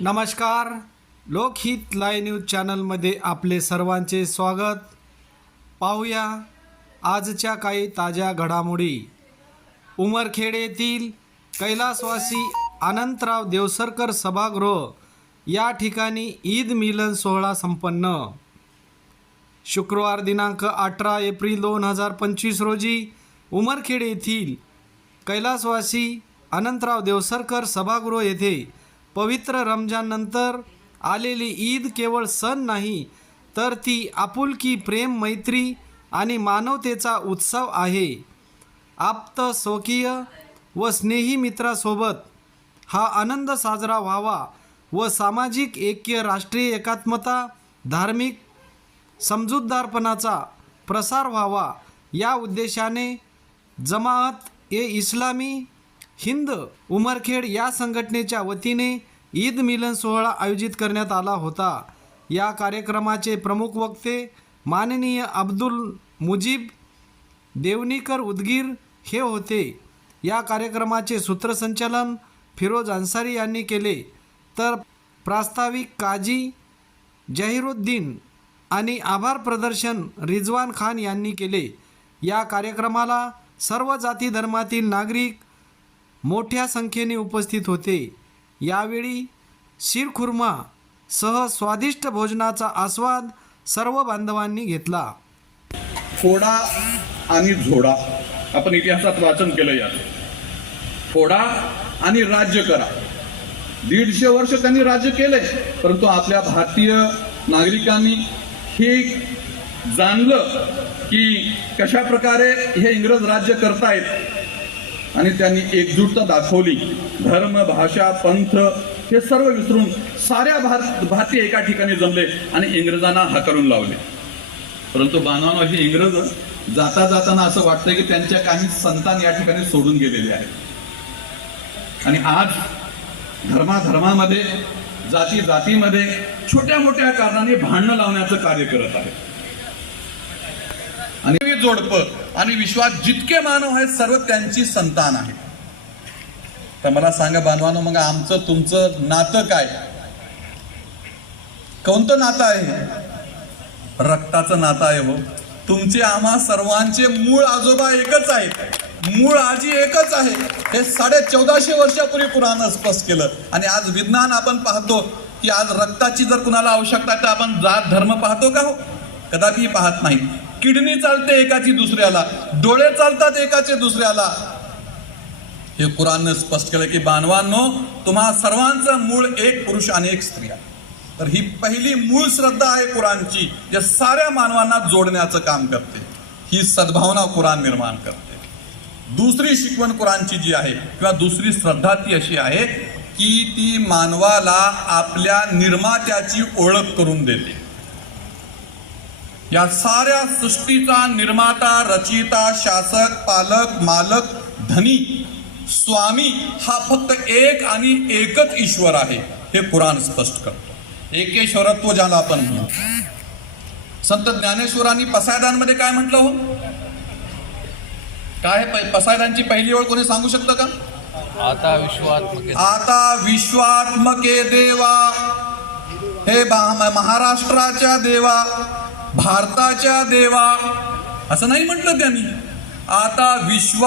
नमस्कार. लोकहित लाय न्यूज चॅनलमध्ये आपले सर्वांचे स्वागत. पाहूया आजच्या काही ताज्या घडामोडी. उमरखेड येथील कैलासवासी अनंतराव देवसरकर सभागृह या ठिकाणी ईद मिलन सोहळा संपन्न. शुक्रवार दिनांक अठरा एप्रिल दोन हजार पंचवीस रोजी उमरखेड येथील कैलासवासी अनंतराव देवसरकर सभागृह येथे पवित्र रमजाननंतर आलेली ईद केवळ सण नाही तर ती आपुलकी प्रेम मैत्री आणि मानवतेचा उत्सव आहे. आप्त स्वकीय व स्नेही मित्रासोबत हा आनंद साजरा व्हावा व सामाजिक ऐक्य राष्ट्रीय एकात्मता धार्मिक समजूतदारपणाचा प्रसार व्हावा या उद्देशाने जमाअत ए इस्लामी हिंद उमरखेड या संघटनेच्या वतीने ईद मिलन सोहळा आयोजित करण्यात आला होता. या कार्यक्रमाचे प्रमुख वक्ते माननीय अब्दुल मुजीब देवनीकर उदगीर हे होते. या कार्यक्रमाचे सूत्रसंचालन फिरोज अन्सारी यांनी केले. तर प्रास्ताविक काजी जहिरुद्दीन आणि आभार प्रदर्शन रिजवान खान यांनी केले. या कार्यक्रमाला सर्व जाती धर्मातील नागरिक मोठ्या संख्येने उपस्थित होते. यावेळी शिरखुर्मा सह स्वादिष्ट भोजनाचा आस्वाद सर्व बांधवांनी घेतला. फोडा आणि झोडा. आपण इतिहासात वाचन केलं या फोडा आणि राज्य करा. दीडशे वर्ष त्यांनी राज्य केलंय परंतु आपल्या भारतीय नागरिकांनी हे जाणलं की कशा प्रकारे हे इंग्रज राज्य करतायत आणि त्यांनी एकजुटता दाखवली. धर्म भाषा पंथ हे सर्व विसरून साऱ्या भारत भारतीय एका ठिकाणी जमले आणि इंग्रजांना हाकलून लावले. परंतु बांधवांनो हे इंग्रज जाता जाताना असं वाटतंय की त्यांच्या काही संतान या ठिकाणी सोडून गेलेले आहेत. आणि आज धर्माधर्मामध्ये जाती जातीमध्ये छोट्या मोठ्या कारणाने भांडणं लावण्याचं कार्य करत आहे. आणि जोडपं आणि विश्वात जितके मानव आहेत सर्व त्यांची संतान आहे. तर मला सांगा बांधवानो मग आमचं तुमचं नातं काय? कोणतं नातं आहे? रक्ताचं नातं आहे हो. तुमचे आम्हा सर्वांचे मूळ आजोबा एकच आहेत. मूळ आजी एकच आहे. हे साडे चौदाशे वर्षापूर्वी पुराण स्पष्ट केलं. आणि आज विज्ञान आपण पाहतो की आज रक्ताची जर कुणाला आवश्यकता तर आपण जात धर्म पाहतो का हो? कदापि पाहत नाही. किडनी चालते एकाची दुसऱ्याला डोळे चालतात एकाचे दुसऱ्याला. हे कुराननं स्पष्ट केलं की बांधवांनो तुम्हा सर्वांचं मूळ एक पुरुष आणि एक स्त्री आहे. तर ही पहिली मूळ श्रद्धा आहे कुराणची जे साऱ्या मानवांना जोडण्याचं काम करते. ही सद्भावना कुराण निर्माण करते. दुसरी शिकवण कुराणची जी आहे किंवा दुसरी श्रद्धा ती अशी आहे की ती मानवाला आपल्या निर्मात्याची ओळख करून देते. या साऱ्या सृष्टीचा निर्माता रचिता शासक पालक मालक धनी स्वामी हा फक्त एक आणि एकच ईश्वर आहे हे कुराण स्पष्ट करतो. एकेश्वरत्व ज्याला आपण म्हणू संत ज्ञानेश्वरांनी पसायदांमध्ये काय म्हटलं हो? काय पसायदांची पहिली ओळ कोणी सांगू शकतं का? आता विश्वात्मक आता विश्वात्मके देवा. हे बा- महाराष्ट्राच्या देवा. भारताच्या देवा असं नाही म्हटलं त्यांनी. आता विश्वा